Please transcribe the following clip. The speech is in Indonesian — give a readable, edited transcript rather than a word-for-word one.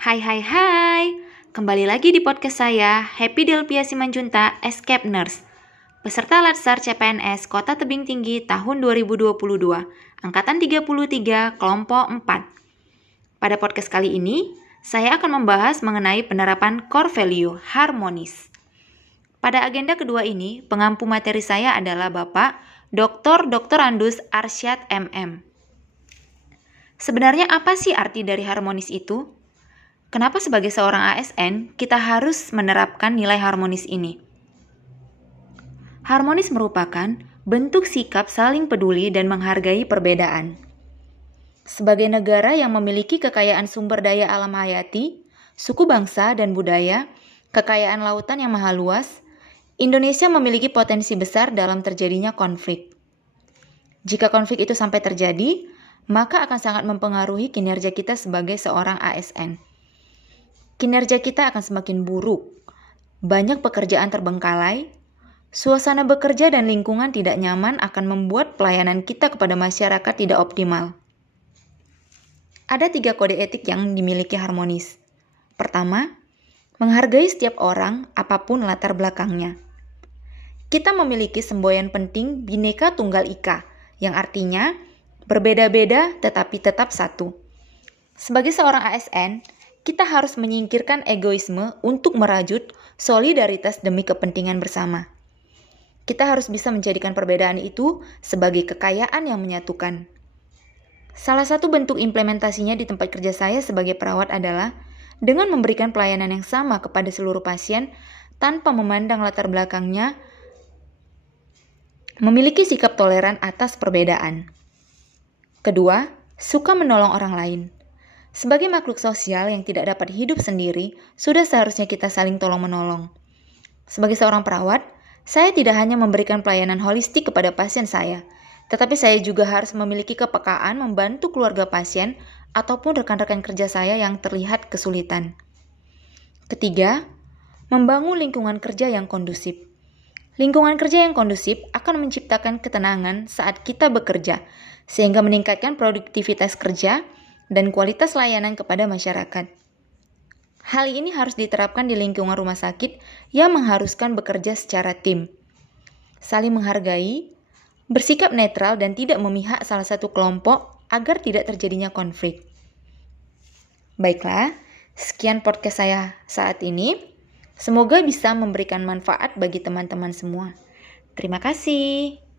Hai hai hai, kembali lagi di podcast saya, Happy Delpia Simanjunta, Escape Nurse. Peserta Latsar CPNS Kota Tebing Tinggi tahun 2022, Angkatan 33, Kelompok 4. Pada podcast kali ini, saya akan membahas mengenai penerapan core value harmonis. Pada agenda kedua ini, pengampu materi saya adalah Bapak Dr. Andus Arsyad MM. Sebenarnya apa sih arti dari harmonis itu? Kenapa sebagai seorang ASN, kita harus menerapkan nilai harmonis ini? Harmonis merupakan bentuk sikap saling peduli dan menghargai perbedaan. Sebagai negara yang memiliki kekayaan sumber daya alam hayati, suku bangsa dan budaya, kekayaan lautan yang maha luas, Indonesia memiliki potensi besar dalam terjadinya konflik. Jika konflik itu sampai terjadi, maka akan sangat mempengaruhi kinerja kita sebagai seorang ASN. Kinerja kita akan semakin buruk, banyak pekerjaan terbengkalai, suasana bekerja dan lingkungan tidak nyaman akan membuat pelayanan kita kepada masyarakat tidak optimal. Ada 3 kode etik yang dimiliki harmonis. Pertama, menghargai setiap orang apapun latar belakangnya. Kita memiliki semboyan penting Bhinneka Tunggal Ika, yang artinya berbeda-beda tetapi tetap satu. Sebagai seorang ASN, kita harus menyingkirkan egoisme untuk merajut solidaritas demi kepentingan bersama. Kita harus bisa menjadikan perbedaan itu sebagai kekayaan yang menyatukan. Salah satu bentuk implementasinya di tempat kerja saya sebagai perawat adalah dengan memberikan pelayanan yang sama kepada seluruh pasien tanpa memandang latar belakangnya, memiliki sikap toleran atas perbedaan. Kedua, suka menolong orang lain. Sebagai makhluk sosial yang tidak dapat hidup sendiri, sudah seharusnya kita saling tolong-menolong. Sebagai seorang perawat, saya tidak hanya memberikan pelayanan holistik kepada pasien saya, tetapi saya juga harus memiliki kepekaan membantu keluarga pasien ataupun rekan-rekan kerja saya yang terlihat kesulitan. Ketiga, membangun lingkungan kerja yang kondusif. Lingkungan kerja yang kondusif akan menciptakan ketenangan saat kita bekerja, sehingga meningkatkan produktivitas kerja dan kualitas layanan kepada masyarakat. Hal ini harus diterapkan di lingkungan rumah sakit yang mengharuskan bekerja secara tim. Saling menghargai, bersikap netral dan tidak memihak salah satu kelompok agar tidak terjadinya konflik. Baiklah, sekian podcast saya saat ini. Semoga bisa memberikan manfaat bagi teman-teman semua. Terima kasih.